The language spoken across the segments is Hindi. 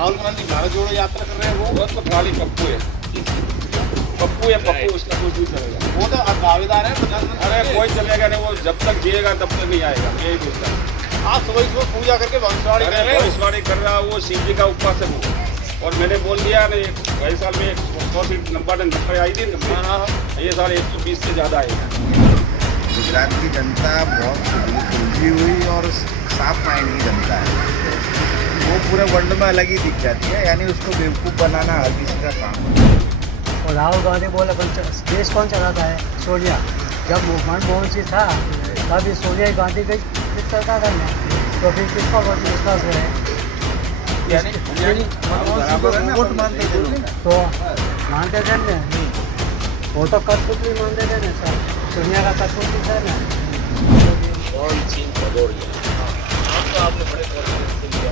राहुल गांधी भारत जोड़ो यात्रा कर रहे हैं वो तो खाली पप्पू है, पप्पू है पप्पू, उसका कुछ भी चलेगा। वो तो दावेदार है प्रधानमंत्री। अरे कोई चलेगा नहीं, वो जब तक जिएगा तब तक नहीं आएगा, यही पूछता है। आप सुबह पूजा करके भविष्यवाणी कर रहे हो, भविष्यवाणी कर रहा वो शिव जी का उपवास है वो। और मैंने बोल दिया नहीं, वही साल में 100 सीट नंबर आई थी, ये साल 120 से ज़्यादा आएगा। गुजरात की जनता बहुत उलझी हुई और साफ माइंड की जनता है, वो पूरे वर्ल्ड में अलग ही दिख जाती है, यानी उसको बेवकूफ़ बनाना हर किसी का काम है। और राहुल गांधी बोले देश कौन चलाता है? सोनिया। जब मनमोहन सिंह था तभी सोनिया गांधी की सरकार करना, तो फिर किसका विश्वास है? वोट मानते थे तो मानते थे ना, वो तो कठपुतली मानते थे ना सर, सोनिया का कठपुतली था ना। कौन सिंह भदौरिया, आपने बड़े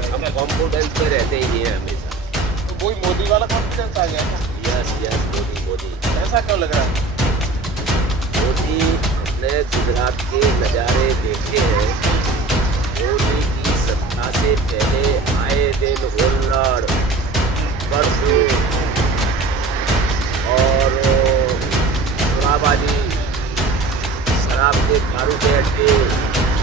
हम कॉन्फिडेंस में रहते ही हैं हमेशा। तो वही मोदी वाला कॉन्फिडेंस आ गया ना। यस यस, मोदी ऐसा क्यों लग रहा है? मोदी ने गुजरात के नज़ारे देखे हैं। मोदी की सत्ता से पहले आए दिन हुल्लड़, कर्फ्यू और शराबाजी, शराब के दारू के अड्डे,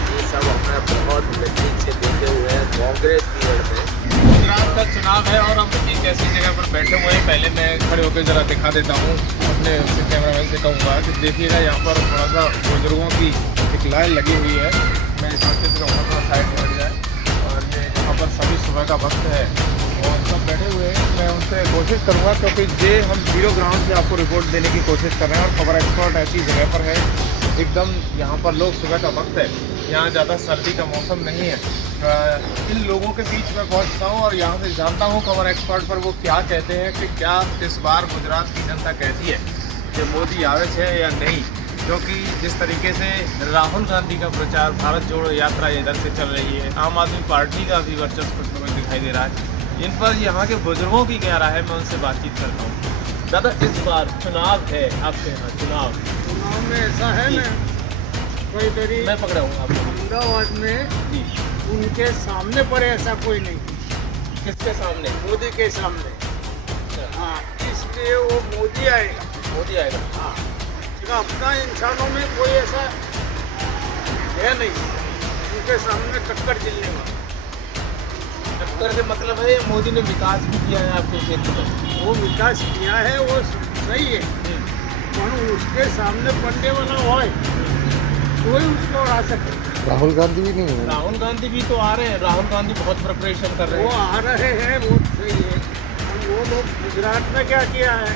ये सब हमने बहुत नजदीक से देखे हुए हैं कांग्रेस पीरियड में। गुजरात का चुनाव है और हम एक ऐसी जगह पर बैठे हुए हैं। पहले मैं खड़े होकर जरा दिखा देता हूँ, अपने कैमरामैन से कहूँगा कि देखिएगा यहाँ पर थोड़ा सा बुजुर्गों की एक लाइन लगी हुई है। मैं इस वक्त से कहूँगा थोड़ा साइड में हट जाए। और ये यहाँ पर सभी सुबह का वक्त है और सब बैठे हुए हैं। मैं उनसे कोशिश करूँगा, क्योंकि ये हम 0 ग्राउंड से आपको रिपोर्ट देने की कोशिश कर रहे हैं और खबर एक्सपर्ट ऐसी जगह पर है एकदम, यहाँ पर लोग सुबह का वक्त है, यहाँ ज़्यादा सर्दी का मौसम नहीं है। इन लोगों के बीच में पहुँचता हूँ और यहाँ से जानता हूँ खबर एक्सपर्ट पर वो क्या कहते हैं कि क्या इस बार गुजरात की जनता कहती है कि मोदी आवे है या नहीं। क्योंकि जिस तरीके से राहुल गांधी का प्रचार, भारत जोड़ो यात्रा इधर से चल रही है, आम आदमी पार्टी का भी वर्चस्व कुछ में दिखाई दे रहा है। इन पर यहाँ के बुजुर्गों की क्या राय है, मैं उनसे बातचीत करता हूँ। दादा, इस बार चुनाव है आपके यहाँ, चुनाव में ऐसा है ना, कोई तरी मैं पकड़ा हूँ आपको अहमदाबाद में जी। उनके सामने पर ऐसा कोई नहीं, किसके सामने? मोदी के सामने। हाँ, इसलिए वो मोदी आएगा। मोदी आएगा। हाँ, अपना इंसानों में कोई ऐसा है नहीं उनके सामने टक्कर झेलने वाला। टक्कर से मतलब है मोदी ने विकास भी किया है आपके क्षेत्र में? वो विकास किया है, वो सही है, पर उसके सामने पड़ने वाला हो कोई उसको आ सके। राहुल गांधी भी नहीं है। राहुल गांधी भी तो आ रहे हैं, राहुल गांधी बहुत प्रिपरेशन कर रहे वो हैं। आ रहे हैं, वो सही है। और वो लोग गुजरात में क्या किया है,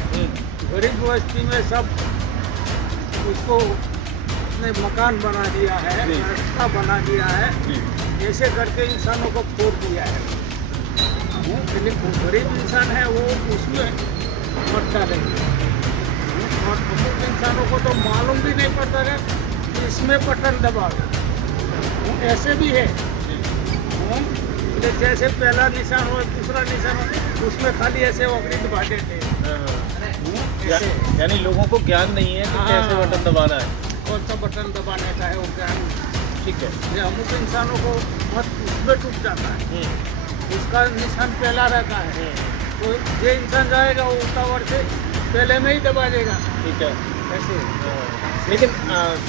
गरीब बस्ती में सब उसको अपने मकान बना दिया है, रास्ता बना दिया है, ऐसे करके इंसानों को फोड़ दिया है। वो गरीब इंसान है वो उसमें मरता रहे, और अमुक इंसानों को तो मालूम भी नहीं पड़ता है कि इसमें बटन दबाओ। ऐसे भी है, जैसे पहला निशान हो, दूसरा निशान हो, उसमें खाली ऐसे वक्री दबा देते हैं। यानी लोगों को ज्ञान नहीं है कि कैसे बटन दबाना है, कौन सा बटन दबाने का है वो ज्ञान। ठीक है। ये अमुक इंसानों को मत उसमें टूट जाता है, उसका निशान पहला रहता है, तो ये इंसान जाएगा वो उतावड़ से पहले में ही दबा देगा। ठीक है। ऐसे लेकिन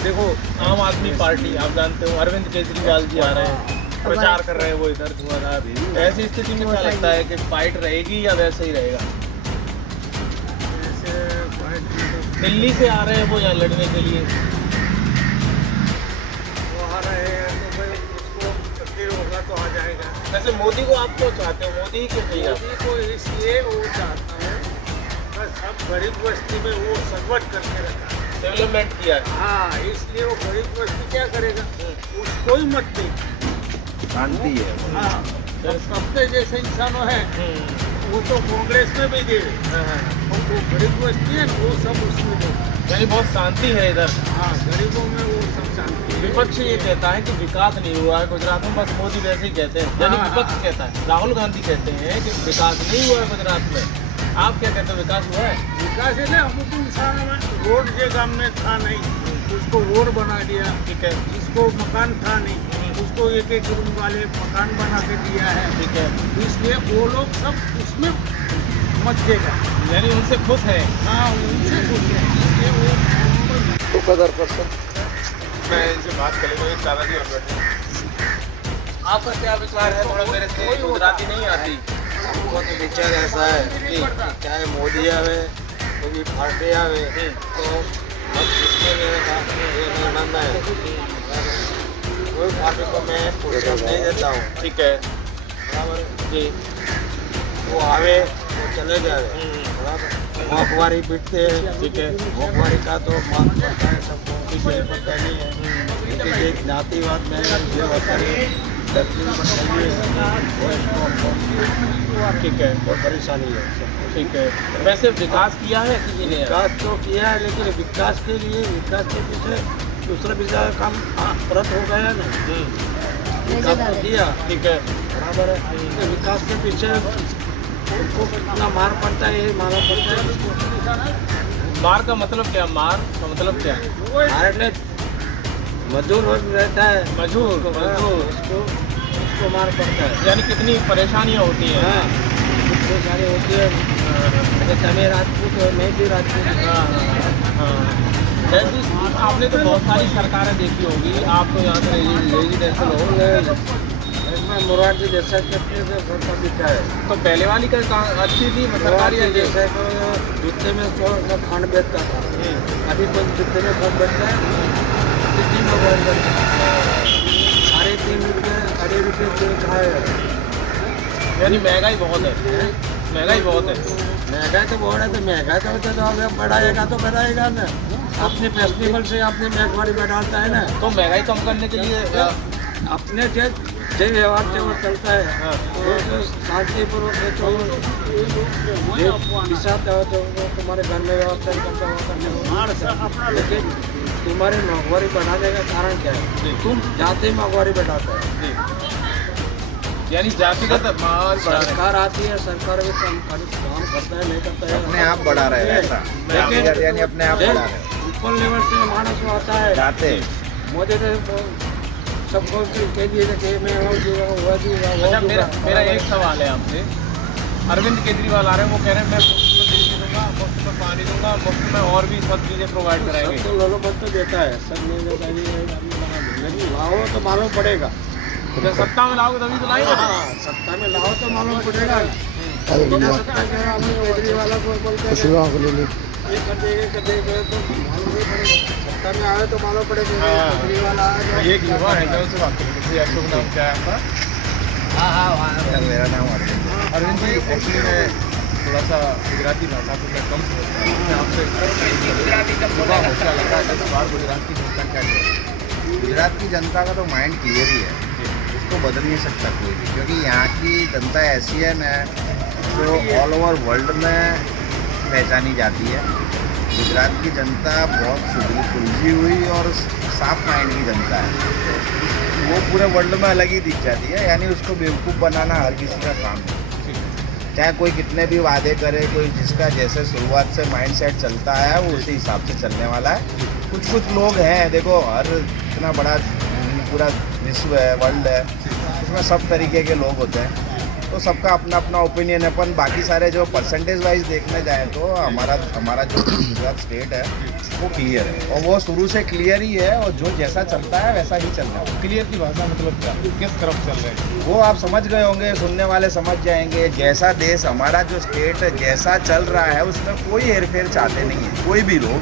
देखो, आम आदमी पार्टी आप जानते हो, अरविंद केजरीवाल जी आ रहे हैं, प्रचार कर रहे हैं वो इधर धुआंधार। ऐसी स्थिति में क्या लगता है कि फाइट रहेगी या वैसे ही रहेगा? दिल्ली से आ रहे हैं वो यहाँ लड़ने के लिए, वो आ रहे हैं तो भाई उसको तकदीर होगा तो आ जाएगा। वैसे मोदी को आप क्यों चाहते हो? मोदी ही क्यों चाहिए आपको? मोदी को इसलिए वो चाहता है, बस सब गरीब बस्ती में वो सगवट करके रखा, डेवलपमेंट किया है। हाँ, इसलिए वो गरीब बस्ती क्या करेगा, उसको ही मत दे। शांति है। हाँ, अपने जैसे इंसानों हैं वो तो कांग्रेस में भी दे, और वो गरीब बस्ती है वो सब उसमें दे। यानी बहुत शांति है इधर। हाँ, गरीबों में वो सब शांति है। विपक्ष ये कहता है कि विकास नहीं हुआ है गुजरात में, बस मोदी वैसे ही कहते हैं। यानी विपक्ष कहता है, राहुल गांधी कहते हैं कि विकास नहीं हुआ है गुजरात में। आप क्या कहते हो, विकास हुआ है? विकास है ना, अमुक इंसान में रोड जो गांव में था नहीं, उसको रोड बना दिया। ठीक है। इसको मकान था नहीं, उसको उनको एक एक रूम वाले मकान बना के दिया है, ठीक है, इसलिए वो लोग सब उसमें मत देगा। यानी उनसे खुश है। हाँ, उनसे कुछ है, इसलिए वो मैं इनसे बात कर लेता हूँ, दादाजी और बैठे। आपका क्या विचार है? थोड़ा मेरे से गुजराती नहीं आती। हमको तो विचार ऐसा है कि चाहे मोदी आवे कोई भी पार्टी आवे तो अब जिसमें मेरे साथ में ये निर्णय है कोई पार्टी को मैं प्रोत्साहन नहीं देता हूँ, ठीक है बराबर। जी। वो आवे वो चले जाए, बराबर। मोखबारी पीटते हैं, ठीक है। मोखबारी का तो माफ पड़ता है सबको, किसी को पता नहीं है। लेकिन एक जातिवाद में जो होता है ठीक है, बहुत परेशानी है सबको। ठीक है। वैसे विकास किया है किसी ने? विकास तो किया है, लेकिन विकास के लिए विकास के पीछे दूसरा विचार काम तुरंत हो गया ना। विकास तो किया, ठीक है, बराबर है। तो विकास के पीछे उनको कितना मार पड़ता है, ये मारना पड़ता है उसको। मार का मतलब क्या? मार का मतलब क्या? मार ले मजदूर हो रहता है, मजबूर उसको मार पड़ता है। यानी कितनी परेशानियाँ होती हैं। हाँ, कितनी सारी होती है। जैसे हमें राजपूत है, मैं भी राजपूत हूँ। हाँ। जैसे आपने तो बहुत सारी सरकारें देखी होगी, आप तो यहाँ से रेजिडेंशियल हो, इसमें मुरारजी देसाई के अपने से सरकार दिखा है। तो पहले वाली का कहाँ अच्छी थी सरकारी? मुरारजी देसाई को जूते में थोड़ा खान बेचता था, अभी तो जूते में खूब बेचता है। कितनी में बहुत बेचता है, 3.5 रुपये 2.5 रुपये तेल खाए। यानी महंगाई बहुत है, महंगाई बहुत है। महंगाई तो बहुत है, तो महंगाई तो अगर बढ़ाएगा तो बढ़ाएगा ना। अपने फेस्टिवल से अपने महंगाई बढ़ाता है ना, तो महंगाई कम करने के लिए अपने जो व्यवहार से वो चलता है। हाँ। वो जो शांतिपूर्वक है तो पिसाता हो तो वो तुम्हारे घर में व्यवस्था करता होगा। लेकिन तुम्हारी महंगाई बढ़ाने का कारण क्या है? तुम जाते ही महंगाई बढ़ाता है। यानी जातिगत माल सरकार आती है, सरकार भी काम करता है, नहीं करता है, अपने आप बढ़ा रहे हैं ऐसा, लेकिन यानी अपने आप बढ़ा रहे हैं। ऊपर लेवल से मानस आता है, जाते मोदी ने सबको कह दिए कि मैं वो दूंगा, वो दूंगा, वो अच्छा, दूंगा। मेरा एक सवाल है आपसे। अरविंद केजरीवाल आ रहे हैं, वो कह रहे हैं मैं मुफ्त में बिजली दूंगा, मुफ्त में पानी दूंगा, मुफ्त में और भी सब चीज़ें प्रोवाइड कराएंगे। सब तो लोगों को तो देता है, सब नहीं देता है, लेकिन लाओ तो मालूम पड़ेगा। जब सत्ता में लाओगे तभी तो लाएंगे। हाँ, सत्ता में लाओ तो मालूम पड़ेगा। बिना सत्ता के हम केजरीवाल को बोलते हैं ये कर देंगे तो मालूम नहीं पड़ेगा। सत्ता में आए तो मालूम पड़ेगा। हाँ। केजरीवाल आए एक युवा है, मैं उनसे बात करूँगी। आपका नाम क्या है आपका? मेरा नाम अरविंद है। अरविंद जी, एक्चुअली मैं थोड़ा सा गुजराती भाषा को मैं कम समझता हूँ। मैं आपसे सुबह हो क्या लगा है, तो बार गुजरात की जनता क्या कहे? गुजरात की जनता का तो माइंड क्लियर ही है, इसको बदल नहीं सकता कोई भी, क्योंकि यहाँ की जनता ऐसी है ना जो ऑल ओवर वर्ल्ड में पहचानी जाती है। गुजरात की जनता बहुत सुलझी हुई और साफ माइंड की जनता है, वो पूरे वर्ल्ड में अलग ही दिख जाती है। यानी उसको बेवकूफ़ बनाना हर किसी का काम है, चाहे कोई कितने भी वादे करे, कोई जिसका जैसे शुरुआत से माइंड सेट चलता है वो उसी हिसाब से चलने वाला है। कुछ लोग हैं, देखो हर इतना बड़ा पूरा विश्व है, वर्ल्ड है, उसमें सब तरीके के लोग होते हैं, तो सबका अपना अपना ओपिनियन है। अपन बाकी सारे जो परसेंटेज वाइज देखने जाए तो हमारा जो गुजरात स्टेट है वो क्लियर है, और वो शुरू से क्लियर ही है, और जो जैसा चलता है वैसा ही चल रहा है। क्लियर की भाषा मतलब क्या? किस तरफ चल रहे हैं? वो आप समझ गए होंगे, सुनने वाले समझ जाएंगे। जैसा देश हमारा जो स्टेट जैसा चल रहा है उसमें कोई हेरफेर चाहते नहीं है कोई भी लोग।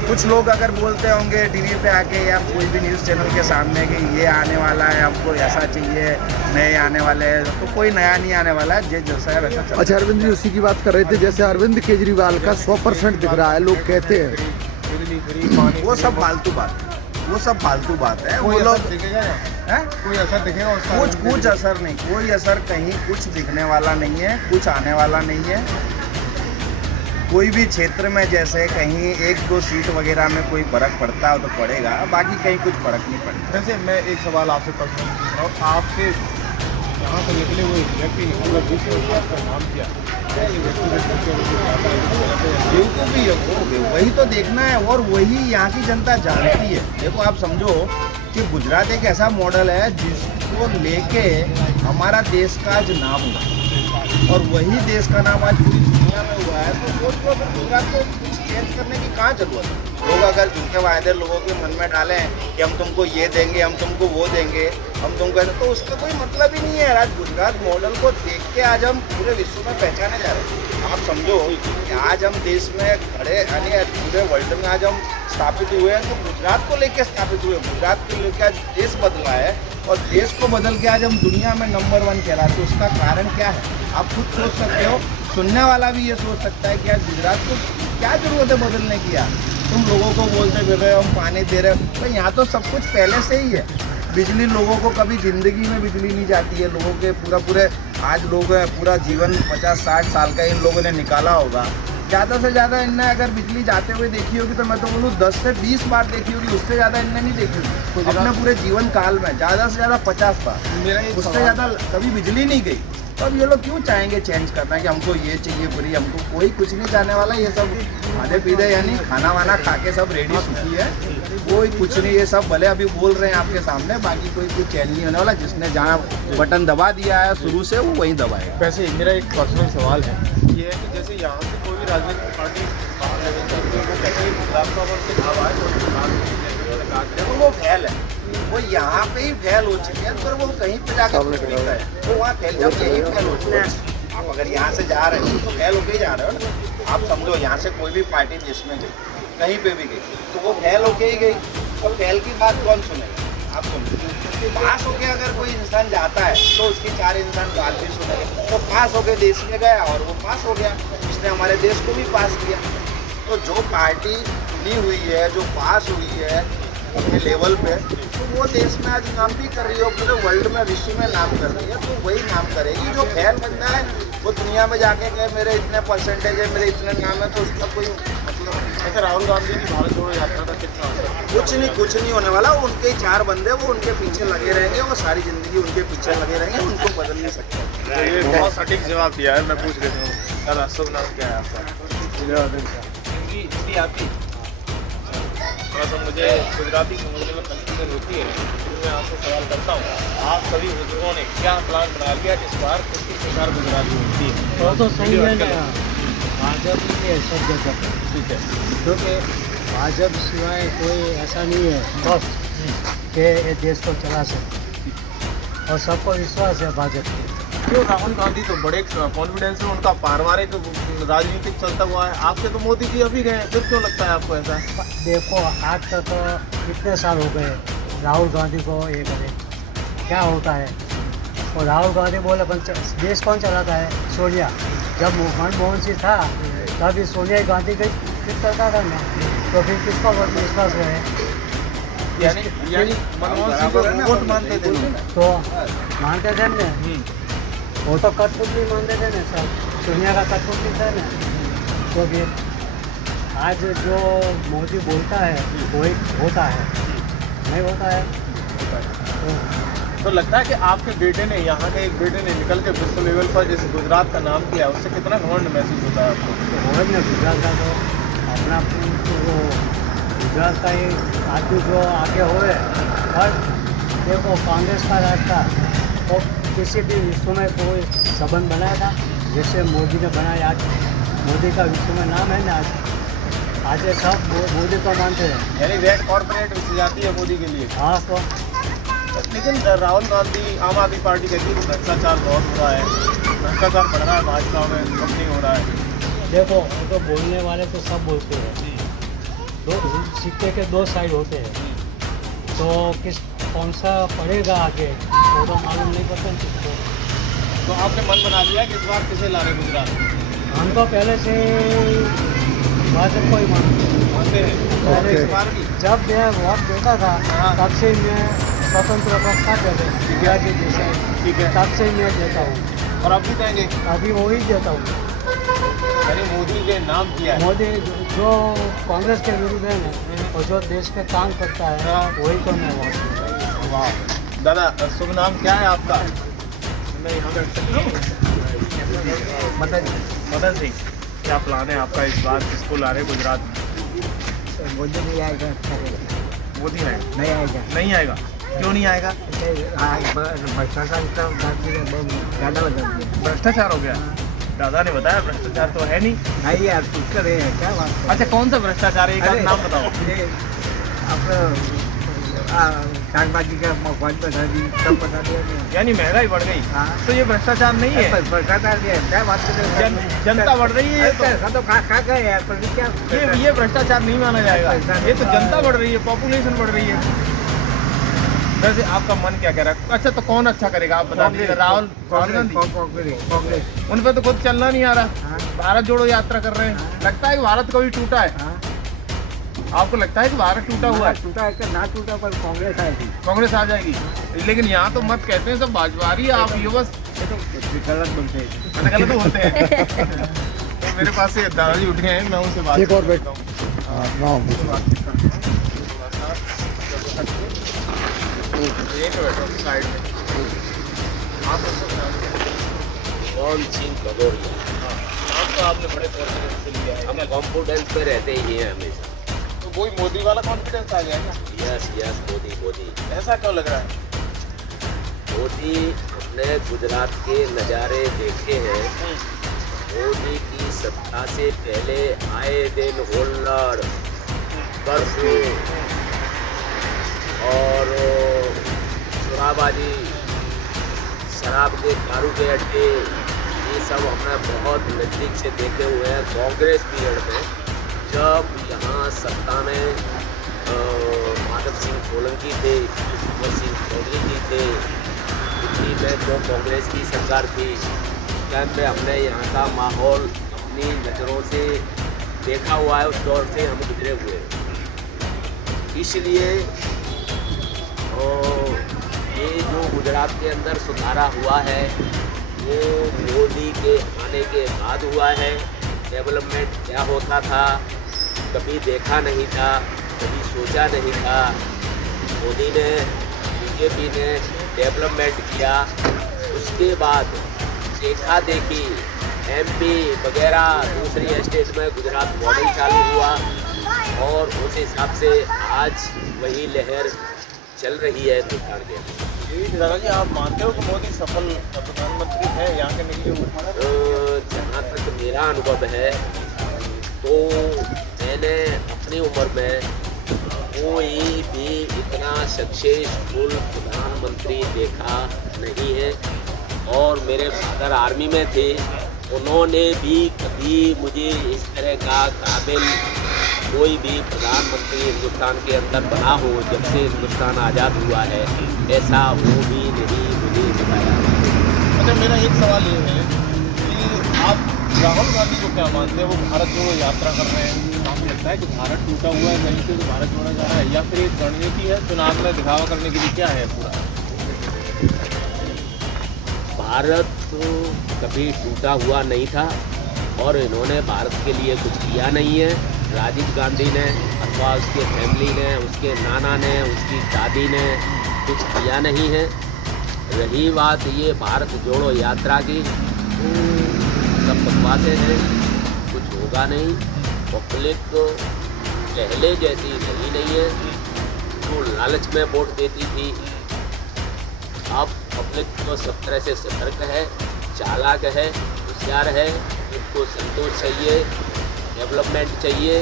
कुछ लोग अगर बोलते होंगे टीवी पे आके या कोई भी न्यूज़ चैनल के सामने कि ये आने वाला है, हमको ऐसा चाहिए, नए आने वाले हैं, तो कोई नया नहीं आने वाला है, जैसा है वैसा चल। अच्छा, अरविंद जी उसी की बात कर रहे थे, जैसे अरविंद केजरीवाल का 100% दिख रहा है, लोग कहते हैं वो सब फालतू बात है, वो सब फालतू बात है। वो लोग दिखेगा ना? हैं, कोई असर दिखेगा उसका? कुछ असर नहीं, कोई असर कहीं कुछ दिखने वाला नहीं है, कुछ आने वाला नहीं है। कोई भी क्षेत्र में जैसे कहीं 1-2 सीट वगैरह में कोई फर्क पड़ता है तो पड़ेगा, बाकी कहीं कुछ फर्क नहीं पड़ता। वैसे मैं एक सवाल आपसे पर्सनली पूछ रहा हूँ, आपके यहाँ से निकले हुए व्यक्ति अगर दूसरे आपका नाम किया, बिल्कुल भी वही तो देखना है, और वही यहाँ की जनता जानती है। देखो आप समझो कि गुजरात एक ऐसा मॉडल है जिसको लेके हमारा देश का आज नाम हुआ और वही देश का नाम आज पूरी दुनिया में हुआ है। तो वो तो फिर गुजरात को कुछ चेंज करने की कहाँ जरूरत है? लोग अगर झूठे वायदे लोगों के मन में डालें कि हम तुमको ये देंगे, हम तुमको वो देंगे, हम तुमको ऐसे, तो उसका कोई मतलब ही नहीं है। आज गुजरात मॉडल को देख के आज हम पूरे विश्व में पहचाने जा रहे हैं। आप समझो कि आज हम देश में खड़े यानी पूरे वर्ल्ड में आज हम स्थापित हुए हैं तो गुजरात को लेके स्थापित हुए। गुजरात को लेके आज देश बदला है और देश को बदल के आज हम दुनिया में नंबर 1 कहलाते हैं। उसका कारण क्या है? आप खुद सोच सकते हो, सुनने वाला भी ये सोच सकता है कि आज गुजरात को क्या जरूरत है बदलने की। यार तुम लोगों को बोलते फिर रहे हो हम पानी दे रहे हो, तो यहाँ तो सब कुछ पहले से ही है। बिजली लोगों को कभी ज़िंदगी में बिजली नहीं जाती है। लोगों के पूरे आज लोग पूरा जीवन 50-60 साल का इन लोगों ने निकाला होगा। ज़्यादा से ज़्यादा इनने अगर बिजली जाते हुए देखी होगी तो मैं तो बोलूँ 10 से 20 बार देखी होगी, उससे ज़्यादा इनने नहीं देखी होगी अपने पूरे जीवन काल में। ज़्यादा से ज़्यादा 50 बार, उससे ज़्यादा कभी बिजली नहीं गई। तो अब ये लोग क्यों चाहेंगे चेंज करना कि हमको ये चाहिए पूरी? हमको कोई कुछ नहीं चाहने वाला। ये सब खाने पीने यानी खाना वाना खा के सब रेडी सूखी है, कोई कुछ नहीं। ये सब भले अभी बोल रहे हैं आपके सामने, बाकी कोई कुछ चेंज नहीं होने वाला। जिसने जहाँ बटन दबा दिया है शुरू से वो वहीं दबाएगा। वैसे मेरा एक पर्सनल सवाल है, ये है कि जैसे यहाँ से कोई भी राजनीतिक पार्टी बाहर लेवल करती है, वो कहती है गुजरात का अगर से हवा है देखो वो फैल है, वो यहाँ पे ही फैल हो चुकी है, पर वो कहीं पे जाकर कुछ भी करे तो वहाँ फैल, जब यही फैल हो चुकी है। आप अगर यहाँ से जा रहे हो तो फैल होके ही जा रहे हो ना। आप समझो यहाँ से कोई भी पार्टी देश में गई, कहीं पे भी गई, तो वो फैल होके ही गई। और फैल की बात कौन सुनेगा? आप सुनो, पास होके अगर कोई इंसान जाता है तो उसकी 4 इंसान बात भी सुनेंगे। तो पास होके देश में गया और वो पास हो गया, उसने हमारे देश को भी पास किया। तो जो पार्टी चुनी हुई है, जो पास हुई है अपने लेवल पे, तो वो देश में आज नाम भी कर रही है, पूरे वर्ल्ड में विश्व में नाम कर रही है। तो वही नाम करेगी। जो फैल बनना है वो दुनिया में जाके कहे मेरे इतने परसेंटेज है, मेरे इतने नाम है, तो उसका कोई मतलब नहीं। ऐसे राहुल गांधी की भारत जोड़ो यात्रा का कितना असर है? कुछ नहीं होने वाला। वो उनके 4 बंदे वो उनके पीछे लगे रहेंगे, वो सारी जिंदगी उनके पीछे लगे रहेंगे, उनको बदल नहीं सकते। तो ये बहुत सटीक जवाब दिया है। मैं पूछ लेता हूँ दादा, शुभ नाम क्या है आपका? हिंदी आती थोड़ा सा मुझे गुजराती समझने में कंफ्यूजन होती है, तो मैं आपसे सवाल करता हूँ। आप सभी बुजुर्गों ने क्या प्लान बना लिया कि इस बार किसकी सरकार गुजरात में होती है? तो सही है ना, भाजपा ही है सब जगह। ठीक है, क्योंकि भाजपा सिवाय कोई ऐसा नहीं है बस कि ये देश को चला सकते, और सबको विश्वास है भाजपा पे। क्यों? राहुल गांधी तो बड़े कॉन्फिडेंस में, उनका पारिवारिक राजनीतिक चलता हुआ है। आपसे तो मोदी जी अभी गए, फिर क्यों लगता है आपको ऐसा? देखो आज तक तो कितने साल हो गए राहुल गांधी को ये करे, क्या होता है? और राहुल गांधी बोले देश कौन चलाता है? सोनिया। जब मनमोहन सिंह था तभी सोनिया गांधी का फिर करता था ना, तो फिर किसको विश्वास रहे? यानी मनमोहन सिंह को वोट मानते थे लोग। तो मानते थे ना, वो तो कठपुतली मानते थे ना सब, सोनिया का कठपुतली था ना। तो फिर आज जो मोदी बोलता है वही होता है, नहीं होता है। तो लगता है कि आपके बेटे ने, यहाँ के एक बेटे ने निकल के विश्व लेवल पर जिस गुजरात का नाम किया, उससे कितना घमंड महसूस होता है आपको? तो और ना गुजरात का तो अपना वो गुजरात का ही आदमी जो आगे हुए। और देखो कांग्रेस का रास्ता वो किसी भी विश्व में कोई संबंध बनाया था जैसे मोदी ने बनाया। आज मोदी का विश्व में नाम है ना, आज सब मोदी को मानते हैं। यानी रेड कॉर्पोरेट जाती है मोदी के लिए। हाँ तो लेकिन राहुल गांधी, आम आदमी पार्टी कहती है कि भ्रष्टाचार बहुत हो रहा है, भ्रष्टाचार बढ़ रहा है, भाजपा में कम नहीं हो रहा है। देखो वो तो बोलने वाले तो सब बोलते हैं, दो सिक्के के 2 साइड होते हैं। तो कौन सा पड़ेगा आगे वो तो मालूम नहीं पड़ता किसको। तो आपने मन बना लिया कि इस बार किसे ला रहे गुजरात? हम तो पहले से भाजपा को ही मानते हैं। पहले इस बार भी जब मैं वोट देता था तब से मैं स्वतंत्र पक्ष था इंडिया के जैसे, ठीक है, तब से मैं देता हूँ और अब भी देंगे? अभी वही देता हूँ। यानी मोदी ने नाम किया है। मोदी जो कांग्रेस के विरुद्ध है ना, और जो देश पे काम करता है वही को मैं वोट देता हूँ। वाह दादा, शुभ नाम क्या है आपका? मैं यहाँ बैठ मदन सिंह, क्या प्लान है आपका इस बार? किसको ला रहे गुजरात में? मोदी नहीं आएगा, मोदी है नहीं आएगा। नहीं आएगा, क्यों नहीं आएगा? भ्रष्टाचार ज़्यादा बदल गया। भ्रष्टाचार हो गया। दादा ने बताया भ्रष्टाचार तो है नहीं। नहीं यार, कुछ कर रहे हैं क्या बात कर? अच्छा, कौन सा भ्रष्टाचार है, एक आध नाम बताओ। ये अब शाकभाजी का मौका बता दी, सब बता दिया नहीं। यानी महंगाई बढ़ गई, हाँ। तो ये भ्रष्टाचार नहीं है, भ्रष्टाचार क्या बात कर रहे हैं? जनता बढ़ रही है। तो ऐसा तो खा गए यार, पर क्या ये भ्रष्टाचार नहीं माना जाएगा, ये तो जनता बढ़ रही है, पॉपुलेशन बढ़ रही है। वैसे आपका मन क्या कह रहा है? अच्छा, तो कौन अच्छा करेगा आप बता दीजिए। राहुल गांधी, कांग्रेस। उन पर तो खुद चलना नहीं आ रहा। हाँ। भारत जोड़ो यात्रा कर रहे हैं, हाँ। लगता है कि भारत कभी टूटा है? हाँ। आपको लगता है कि भारत टूटा हुआ है? टूटा है कि ना टूटा, पर कांग्रेस आएगी। कांग्रेस आ जाएगी, लेकिन यहाँ तो मत कहते हैं सब भाजपारी, आप ये बस ये तो गलत बोलते हैं। गलत होते हैं। तो मेरे पास से दादाजी उठ गए हैं, मैं उनसे बात एक और बैठ। करता हूँ। एक बैठो साइड में। आप कौन सिंह भदौरिया। नाम तो आपने बड़े कॉन्फिडेंस से लिया है। हम कॉन्फिडेंस पे रहते ही हैं हमेशा। तो वही मोदी वाला कॉन्फिडेंस आ गया क्या? यस यस, मोदी मोदी ऐसा क्यों लग रहा है? मोदी। हमने गुजरात के नज़ारे देखे हैं। मोदी की सत्ता से पहले आए दिन होल्लड़, कर्फ्यू और शराबाजी, शराब के दारू के अड्डे, ये सब हमने बहुत नज़दीक से देखे हुए हैं। कांग्रेस पीरियड में जब यहाँ सत्ता में माधव सिंह सोलंकी थे, कुंवर सिंह चौधरी जी थे, दिल्ली में जो कांग्रेस की सरकार थी, उस टाइम पे हमने यहाँ का माहौल अपनी नज़रों से देखा हुआ है, उस दौर से हम गुजरे हुए हैं। इसलिए ये जो गुजरात के अंदर सुधारा हुआ है वो मोदी के आने के बाद हुआ है। डेवलपमेंट क्या होता था कभी देखा नहीं था, कभी सोचा नहीं था। मोदी ने, बीजेपी ने डेवलपमेंट किया, उसके बाद देखा देखी एमपी वगैरह दूसरी स्टेट में गुजरात मॉडल चालू हुआ और उस हिसाब से आज वही लहर चल रही है हिंदुस्तान के अंदर। दादाजी, आप मानते हो कि मोदी सफल प्रधानमंत्री है यहाँ के निकले हुए? जहाँ तक मेरा अनुभव है तो मैंने अपनी उम्र में कोई भी इतना सक्सेसफुल प्रधानमंत्री देखा नहीं है। और मेरे फादर आर्मी में थे, उन्होंने भी कभी मुझे इस तरह का काबिल कोई भी प्रधानमंत्री हिंदुस्तान के अंदर बना हो जब से हिंदुस्तान आज़ाद हुआ है, ऐसा वो भी नहीं मुझे बताया। अच्छा, मेरा एक सवाल ये है कि आप राहुल गांधी को क्या मानते हैं? वो भारत जोड़ो यात्रा कर रहे हैं, आपको लगता है कि भारत टूटा हुआ है कहीं से तो भारत जोड़ा जा रहा है, या फिर एक रणनीति है चुनाव में दिखावा करने के लिए? क्या है पूरा? भारत तो कभी टूटा हुआ नहीं था और इन्होंने भारत के लिए कुछ किया नहीं है। राजीव गांधी ने अथवा उसके फैमिली ने, उसके नाना ने, उसकी दादी ने कुछ किया नहीं है। रही बात ये भारत जोड़ो यात्रा की, सब बकवासें हैं, कुछ होगा नहीं। पब्लिक तो पहले जैसी नहीं है, जो लालच में वोट देती थी। अब पब्लिक तो सब तरह से सतर्क है, चालाक है, होशियार है। उनको संतोष चाहिए, डेवलपमेंट चाहिए,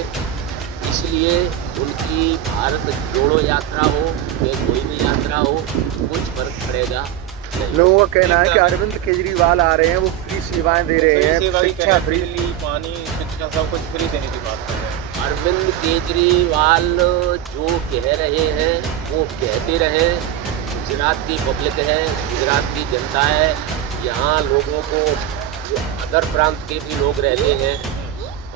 इसलिए उनकी भारत जोड़ो यात्रा हो या कोई भी यात्रा हो, कुछ फर्क पड़ेगा नहीं। लोगों का कहना है कि अरविंद केजरीवाल आ रहे हैं, वो फ्री सेवाएं दे रहे हैं, शिक्षा फ्री। बिजली, पानी, शिक्षा सब कुछ फ्री देने की बात कर रहे हैं। अरविंद केजरीवाल जो कह रहे हैं वो कहते रहे। गुजरात की पब्लिक है, गुजरात की जनता है, यहाँ लोगों को जो अदर प्रांत के भी लोग रहते हैं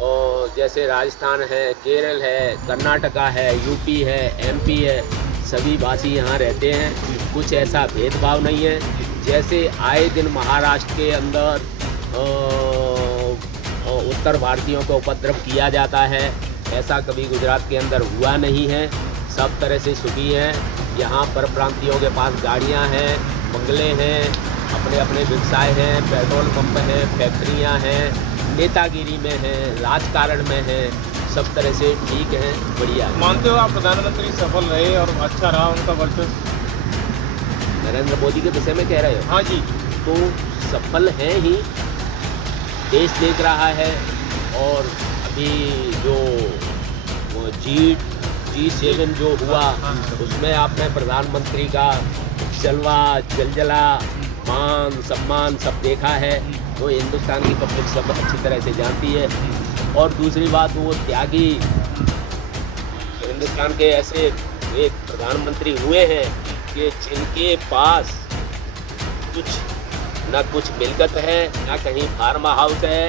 और जैसे राजस्थान है, केरल है, कर्नाटका है, यूपी है, एमपी है, सभी वासी यहाँ रहते हैं। कुछ ऐसा भेदभाव नहीं है। जैसे आए दिन महाराष्ट्र के अंदर उत्तर भारतीयों को उपद्रव किया जाता है, ऐसा कभी गुजरात के अंदर हुआ नहीं है। सब तरह से सुखी हैं। यहाँ पर प्रांतियों के पास गाड़ियाँ हैं, बंगले हैं, अपने अपने व्यवसाय हैं, पेट्रोल पंप हैं, फैक्ट्रियाँ हैं, नेतागिरी में हैं, राजकारण में हैं, सब तरह से ठीक हैं, बढ़िया है। मानते हो आप प्रधानमंत्री सफल रहे और अच्छा रहा उनका वर्चस्व? नरेंद्र मोदी के विषय में कह रहे हो? हाँ जी। तो सफल हैं ही, देश देख रहा है। और अभी जो वो G7 जो हुआ उसमें आपने प्रधानमंत्री का जलवा जलजला मान सम्मान सब देखा है, तो हिंदुस्तान की पब्लिक सब अच्छी तरह से जानती है। और दूसरी बात, वो त्यागी हिंदुस्तान के ऐसे एक प्रधानमंत्री हुए हैं कि जिनके पास ना कुछ मिलकत है, ना कहीं फार्म हाउस है,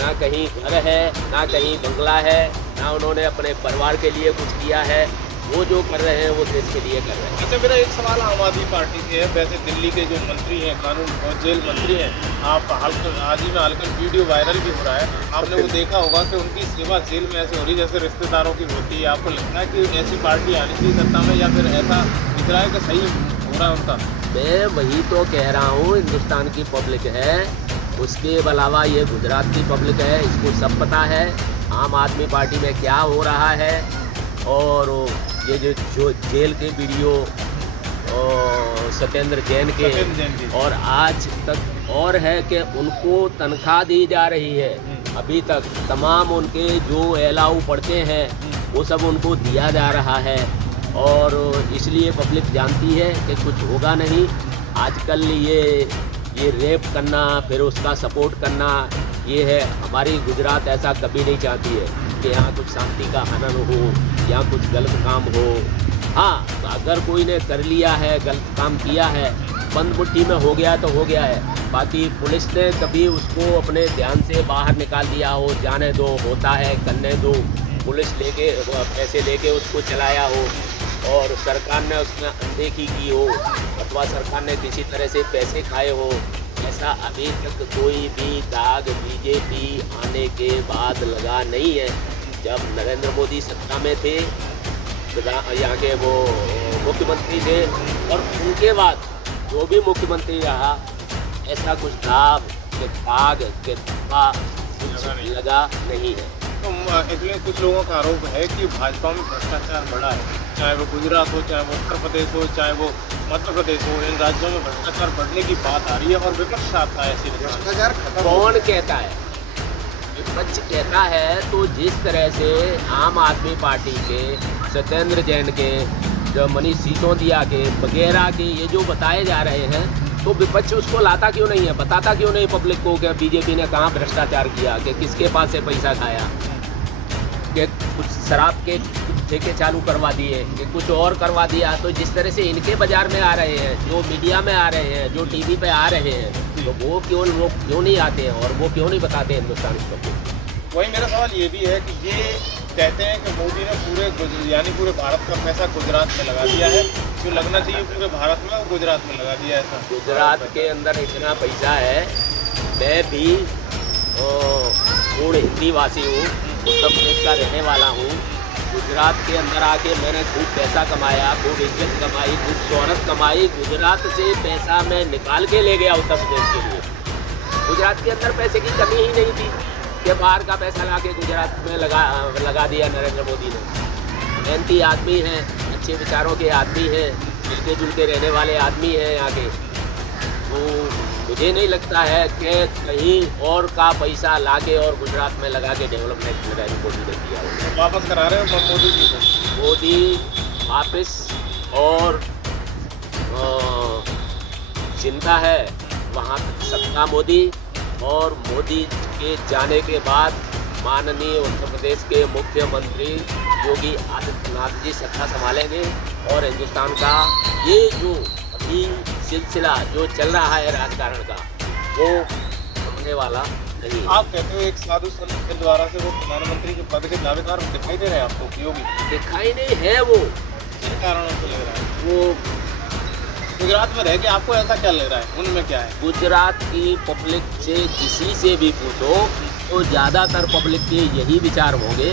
ना कहीं घर है, ना कहीं बंगला है, ना उन्होंने अपने परिवार के लिए कुछ किया है। वो जो कर रहे हैं वो देश के लिए कर रहे हैं। अच्छा, मेरा एक सवाल आम आदमी पार्टी से है। वैसे दिल्ली के जो मंत्री हैं, कानून और जेल मंत्री हैं, आप हाल ही में हालकल वीडियो वायरल भी हो रहा है, आपने वो देखा होगा कि उनकी सेवा जेल में ऐसे हो रही जैसे रिश्तेदारों की होती है। आपको लगता है कि ऐसी पार्टी आनी चाहिए सत्ता में, या फिर ऐसा दिख रहा है कि सही हो रहा है उनका? मैं वही तो कह रहा हूँ, हिंदुस्तान की पब्लिक है, उसके अलावा ये गुजरात की पब्लिक है, इसको सब पता है आम आदमी पार्टी में क्या हो रहा है। और ये जो जेल के वीडियो सत्येंद्र जैन के और आज तक और है कि उनको तनख्वाह दी जा रही है। अभी तक तमाम उनके जो अलाउ पड़ते हैं वो सब उनको दिया जा रहा है। और इसलिए पब्लिक जानती है कि कुछ होगा नहीं। आजकल ये रेप करना, फिर उसका सपोर्ट करना, ये है। हमारी गुजरात ऐसा कभी नहीं चाहती है कि यहाँ कुछ शांति का हनन हो या कुछ गलत काम हो। हाँ, अगर कोई ने कर लिया है, गलत काम किया है, बंद मुट्ठी में हो गया तो हो गया है। बाकी पुलिस ने कभी उसको अपने ध्यान से बाहर निकाल दिया हो, जाने दो, होता है, करने दो, पुलिस लेके पैसे लेके उसको चलाया हो और सरकार ने उसमें अनदेखी की हो, अथवा सरकार ने किसी तरह से पैसे खाए हो, ऐसा अभी तक कोई भी दाग बीजेपी आने के बाद लगा नहीं है। जब नरेंद्र मोदी सत्ता में थे, यहाँ के वो मुख्यमंत्री थे, और उनके बाद जो भी मुख्यमंत्री रहा, ऐसा कुछ दाग के दाग के कुछ लगा नहीं है। तो इसलिए कुछ लोगों का आरोप है कि भाजपा में भ्रष्टाचार बढ़ा है, चाहे वो गुजरात हो, चाहे वो उत्तर प्रदेश हो, चाहे वो मध्य प्रदेश हो। इन राज्यों में भ्रष्टाचार बढ़ने की बात आ रही है और विपक्ष आता है ऐसी भ्रष्टाचार खत्म कौन कहता है? विपक्ष कहता है। तो जिस तरह से आम आदमी पार्टी के सत्येंद्र जैन के, जो मनीष सिसोदिया के वगैरह के ये जो बताए जा रहे हैं, तो विपक्ष उसको लाता क्यों नहीं है, बताता क्यों नहीं पब्लिक को कि बीजेपी ने कहाँ भ्रष्टाचार किया, कि किसके पास से पैसा खाया, कि कुछ शराब के ठेके चालू करवा दिए, कि कुछ और करवा दिया। तो जिस तरह से इनके बाजार में आ रहे हैं, जो मीडिया में आ रहे हैं, जो टीवी पे आ रहे हैं, तो वो क्यों नहीं आते हैं और वो क्यों नहीं बताते हिंदुस्तान को? वही मेरा सवाल ये भी है कि ये कहते हैं कि मोदी ने पूरे भारत का पैसा गुजरात में लगा दिया है, जो लगना चाहिए पूरे भारत में वो गुजरात में लगा दिया है। ऐसा गुजरात के अंदर इतना पैसा है। मैं भी पूर्ण हिंदी वासी हूँ, उत्तर प्रदेश का रहने वाला हूँ। गुजरात के अंदर आके मैंने खूब पैसा कमाया, खूब इज्जत कमाई, खूब शोहरत कमाई। गुजरात से पैसा मैं निकाल के ले गया उत्तर प्रदेश के लिए। गुजरात के अंदर पैसे की कमी ही नहीं थी कि बाहर का पैसा ला के गुजरात में लगा दिया नरेंद्र मोदी ने। मेहनती आदमी हैं, अच्छे विचारों के आदमी हैं, मिलके जुलके रहने वाले आदमी हैं यहाँ के। तो मुझे नहीं लगता है कि कहीं और का पैसा लाके और गुजरात में लगा के डेवलपमेंट नरेंद्र मोदी ने किया हो। वापस करा रहे हो मोदी जी को? मोदी वापस, और चिंता है वहाँ सत्ता मोदी, और मोदी के जाने के बाद माननीय उत्तर प्रदेश के मुख्यमंत्री योगी आदित्यनाथ जी सत्ता संभालेंगे। और हिंदुस्तान का ये जो अभी सिलसिला जो चल रहा है राजकारण का, वो रुकने वाला नहीं। आप कहते हो एक साधु संत के द्वारा से वो प्रधानमंत्री के पद के दावेदार दिखाई दे रहे हैं आपको? योगी दिखाई नहीं है वो, किन कारणों से लग रहा है? वो गुजरात में रह के आपको ऐसा क्या लग रहा है? उनमें क्या है? गुजरात की पब्लिक से किसी से भी पूछो तो ज़्यादातर पब्लिक के यही विचार होंगे।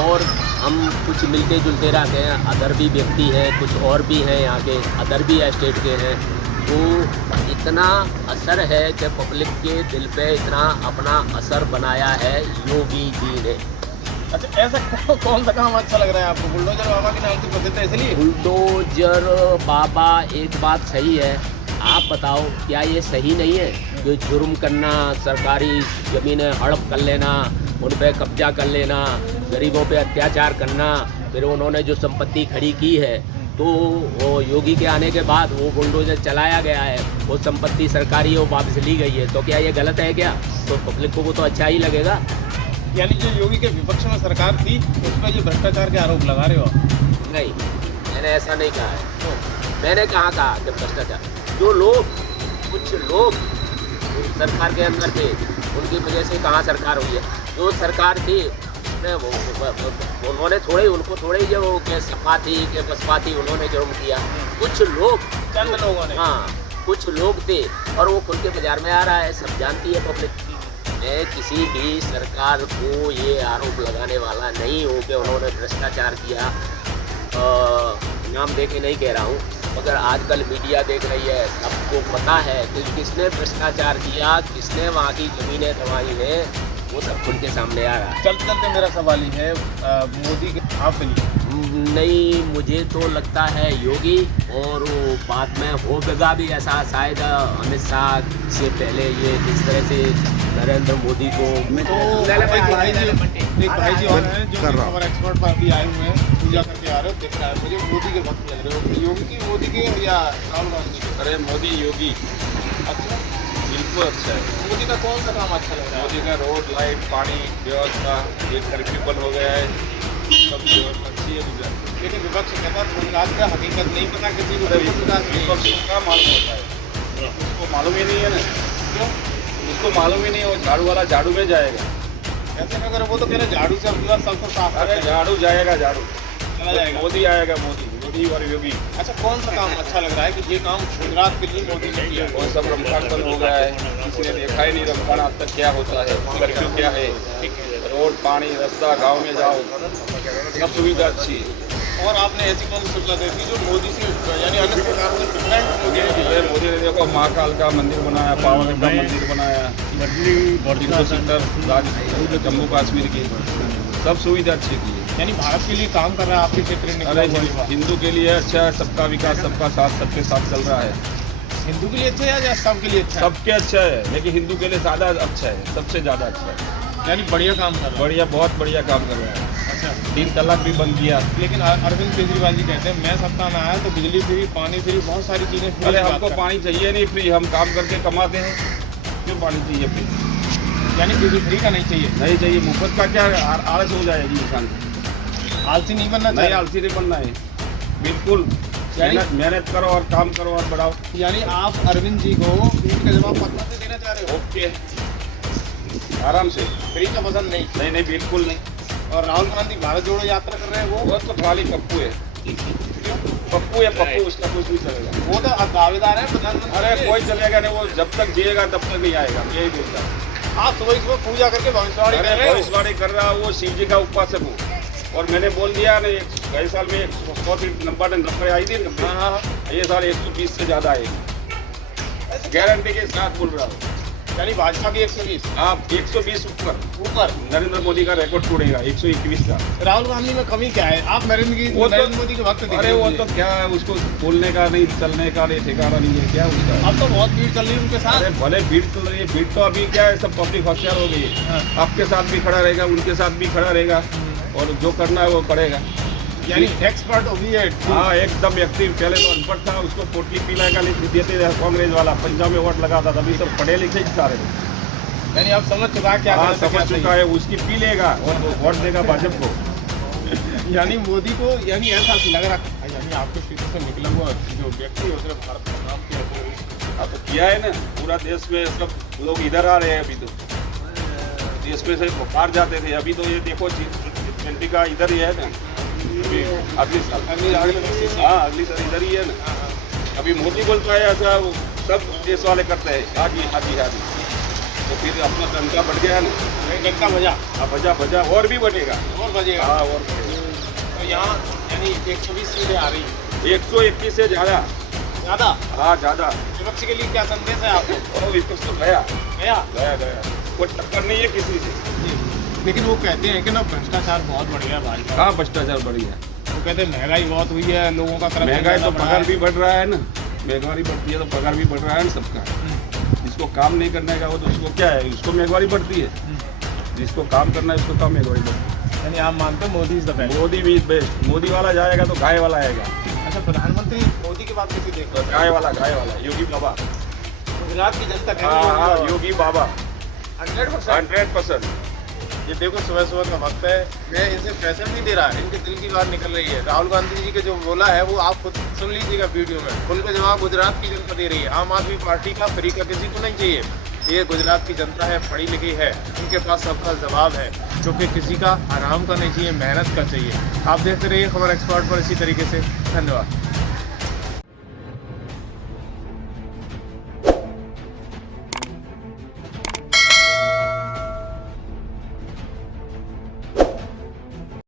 और हम कुछ मिलके जुलते रहते हैं, अदर भी व्यक्ति हैं, कुछ और भी हैं यहाँ के, अदर भी स्टेट के हैं। तो इतना असर है कि पब्लिक के दिल पे इतना अपना असर बनाया है योगी जी ने। अच्छा, ऐसा कौन सा काम अच्छा लग रहा है आपको? बुलडोजर बाबा के नाम से प्रसिद्ध है इसलिए? बुलडोजर बाबा, एक बात सही है, आप बताओ क्या ये सही नहीं है कि जुर्म करना, सरकारी ज़मीनें हड़प कर लेना, उन पे कब्जा कर लेना, गरीबों पे अत्याचार करना, फिर उन्होंने जो संपत्ति खड़ी की है तो वो योगी के आने के बाद वो बुलडोजर चलाया गया है, वो संपत्ति सरकारी है वो वापस ली गई है, तो क्या ये गलत है क्या? तो पब्लिक को वो तो अच्छा ही लगेगा। यानी जो योगी के विपक्ष में सरकार थी उस पर ये भ्रष्टाचार के आरोप लगा रहे हो आप? नहीं, मैंने ऐसा नहीं कहा है। मैंने कहाँ कहा कि भ्रष्टाचार, जो लोग, कुछ लोग सरकार के अंदर थे उनकी वजह से कहाँ सरकार हुई है। जो सरकार थी उन्होंने थोड़े, उनको थोड़े जो के सपा थी के बसपा थी उन्होंने जुर्म किया, कुछ लोग, चंद लोगों ने। हाँ, कुछ लोग थे और वो खुल के बाजार में आ रहा है, सब जानती है पब्लिक। मैं किसी भी सरकार को ये आरोप लगाने वाला नहीं हूँ कि उन्होंने भ्रष्टाचार किया, नाम दे के नहीं कह रहा हूँ, मगर आजकल मीडिया देख रही है, सबको पता है कि किसने भ्रष्टाचार किया, किसने वहाँ की ज़मीनें दबाई हैं, वो सब खुल के सामने आ रहा है। चलते चलते मेरा सवाल ही है, मोदी के आपके लिए? नहीं, मुझे तो लगता है योगी, और वो बाद में होगा भी ऐसा शायद अमित शाह से पहले ये जिस तरह से नरेंद्र मोदी को एक भाई जी और हैं जो खबर एक्सपर्ट पर अभी आए हुए हैं, पूजा करके आ रहे हो, दिख रहा है मुझे मोदी के भक्त लग रहे हो। योगी की, मोदी के या राहुल गांधी के? अरे मोदी योगी अच्छा, बिल्कुल अच्छा है। मोदी का कौन सा काम अच्छा लग रहा है? मोदी का रोड, लाइट, पानी व्यवस्था ये तरक्कीबल हो गया है, सब व्यवस्था अच्छी है गुजरात। लेकिन विपक्ष कहता है गुजरात का हकीकत नहीं पता किसी को, विपक्ष का मालूम होता है, उसको मालूम ही नहीं है ना। क्यों? उसको मालूम ही नहीं, वो झाड़ू वाला झाड़ू में जाएगा। ऐसे अगर वो तो कह रहे झाड़ू से अगला सबको साफ अरे करते हैं। झाड़ू जाएगा, झाड़ू चला जाएगा। मोदी आएगा, मोदी और योगी। अच्छा, कौन सा काम अच्छा लग रहा है कि ये काम गुजरात के लिए मोदी ने किया? और सब रमखान बंद हो गया है, किसी ने देखा ही नहीं रमखान आज तक क्या होता है, कर्फ्यू क्या है, रोड, पानी, रास्ता, गांव में जाओ, सब सुविधा अच्छी है। और आपने ऐसी कौन सी सुविधा देखी जो मोदी से, यानी अन्य सरकार से डिफरेंट मोदी ने किया? मोदी ने देखो महाकाल का मंदिर बनाया, पावागढ़ का मंदिर बनाया, 300 सेक्टर जम्मू कश्मीर की सब सुविधा अच्छी की है। यानी भारत के लिए काम कर रहा है आपके क्षेत्र में? अरे हिंदू के लिए अच्छा है, सबका विकास, सबका साथ, सबके साथ चल रहा है। हिंदू के लिए अच्छा है या सबके लिए अच्छा है? सबके अच्छा है, लेकिन हिंदू के लिए ज़्यादा अच्छा है, सबसे ज़्यादा अच्छा है। यानी बढ़िया काम कर रहा है। बढ़िया, बहुत बढ़िया काम कर रहा है। अच्छा, 3 तलाक भी बंद किया। लेकिन अरविंद केजरीवाल जी कहते हैं मैं सत्ता में आया तो बिजली फ्री, पानी फ्री, बहुत सारी चीज़ें फ्री। अरे हमको पानी चाहिए नहीं फ्री, हम काम करके कमाते हैं, क्यों पानी चाहिए फ्री? यानी बिजली फ्री का नहीं चाहिए? नहीं चाहिए, मुफ्त का क्या आलस हो जाएगी इंसान। आलसी नहीं बनना नहीं, चाहिए। आलसी नहीं बनना है, बिल्कुल मेहनत करो और काम करो और बढ़ाओ। यानी आप अरविंद जी को ईंट का जवाब पत्थर से देना चाह रहे हो? ओके, आराम से। फ्री का पसंद नहीं? नहीं नहीं, बिल्कुल नहीं। और राहुल गांधी भारत जोड़ो यात्रा कर रहे हैं वो तो खाली पप्पू है, पप्पू है पप्पू, उसका कुछ नहीं चलेगा। वो तो दावेदार है प्रधानमंत्री। अरे कोई चलेगा नहीं, वो जब तक जिएगा तब तक नहीं आएगा, यही बोलता है। आप सुबह पूजा करके भविष्यवाणी कर रहे हो? भविष्यवाणी कर रहा है, वो शिव जी का उपासक हूँ, और मैंने बोल दिया ना, गए साल में 100 नंबर आई थी, हाँ, ये साल 120 से ज़्यादा आएगी, गारंटी के साथ बोल रहा हूँ। यानी भाजपा की 120? आप 120 ऊपर नरेंद्र मोदी का रिकॉर्ड तोड़ेगा, 121 का। राहुल गांधी में कमी क्या है? आप नरेंद्र मोदी के भक्त दिख अरे रहे वो हो। तो क्या है, उसको बोलने का नहीं, चलने का नहीं, ठिकाना नहीं है, क्या उसका। अब तो बहुत भीड़ चल रही है उनके साथ। अरे भले भीड़ चल रही है, भीड़ तो अभी क्या है, सब पब्लिक होशियार हो गई है। हाँ। आपके साथ भी खड़ा रहेगा, उनके साथ भी खड़ा रहेगा, और जो करना है वो करेगा। यानी एक्सपर्ट हो गई है। हाँ, एकदम एक्टिव। पहले तो अनपढ़ था, उसको पोटली पीला का देते थे कांग्रेस वाला, पंजाब में वोट लगाता था, अभी सब पढ़े लिखे ही सारे। यानी आप समझ चुका है क्या? हाँ, गलत है, क्या समझ सही चुका है, उसकी पी लेगा और वोट देगा भाजपा को। है। यानी मोदी को, यानी ऐसा लग रहा है, यानी आपके क्षेत्र से निकला हुआ जो व्यक्ति है उसने भारत का नाम किया तो अब तो किया है ना, पूरा देश में सब लोग इधर आ रहे हैं। अभी तो देश में से बाहर जाते थे, अभी तो ये देखो G20 का इधर ही है ना, अभी अगली साल अगली साल इधर ही है ना। अभी मोदी बोलता है ऐसा, वो सब देश वाले करते हैं, हाजी हाजी हाजी, तो फिर अपना तनख्वाह बढ़ गया ना, गंगा बजा बजा और भी बढ़ेगा। और बजेगा। हाँ, और बढ़ेगा। तो यहाँ यानी 120 सीटें आ रही है। 121 से ज़्यादा। ज़्यादा? हाँ, ज़्यादा। विपक्ष के लिए क्या संदेश है आपको? और विपक्ष तो गया गया? कोई टक्कर नहीं है किसी से। लेकिन वो कहते हैं कि ना भ्रष्टाचार बहुत बढ़ गया भाजपा। कहाँ भ्रष्टाचार बढ़ी है? वो कहते हैं महंगाई बहुत हुई है, लोगों का करप्शन महंगाई तो ज़्यादा बढ़ा पगार है। भी बढ़ रहा है ना, महंगाई बढ़ती है तो पगार भी बढ़ रहा है ना सबका। जिसको काम नहीं करने का वो तो उसको क्या है, उसको महंगाई बढ़ती है। जिसको काम करना है उसको कम महंगाई बढ़ती है। यानी आप मानते हैं Modi is the best. Modi भी बेस्ट, मोदी वाला जाएगा तो गाय वाला आएगा। अच्छा, प्रधानमंत्री मोदी के बाद किसी देखते हैं? गाय वाला योगी बाबा। गुजरात की जनता हाँ योगी बाबा 100%। 100%। ये देखो सुबह सुबह का वक्त है, मैं इनसे प्रेशर नहीं दे रहा, इनके दिल की बात निकल रही है। राहुल गांधी जी के जो बोला है वो आप खुद सुन लीजिएगा वीडियो में। खुल का जवाब गुजरात की जनता दे रही है। आम आदमी पार्टी का, फ्री का किसी को नहीं चाहिए। ये गुजरात की जनता है, पढ़ी लिखी है, इनके पास सबका जवाब है, क्योंकि किसी का आराम का नहीं चाहिए, मेहनत का चाहिए। आप देखते रहिए खबर एक्सपर्ट पर इसी तरीके से। धन्यवाद।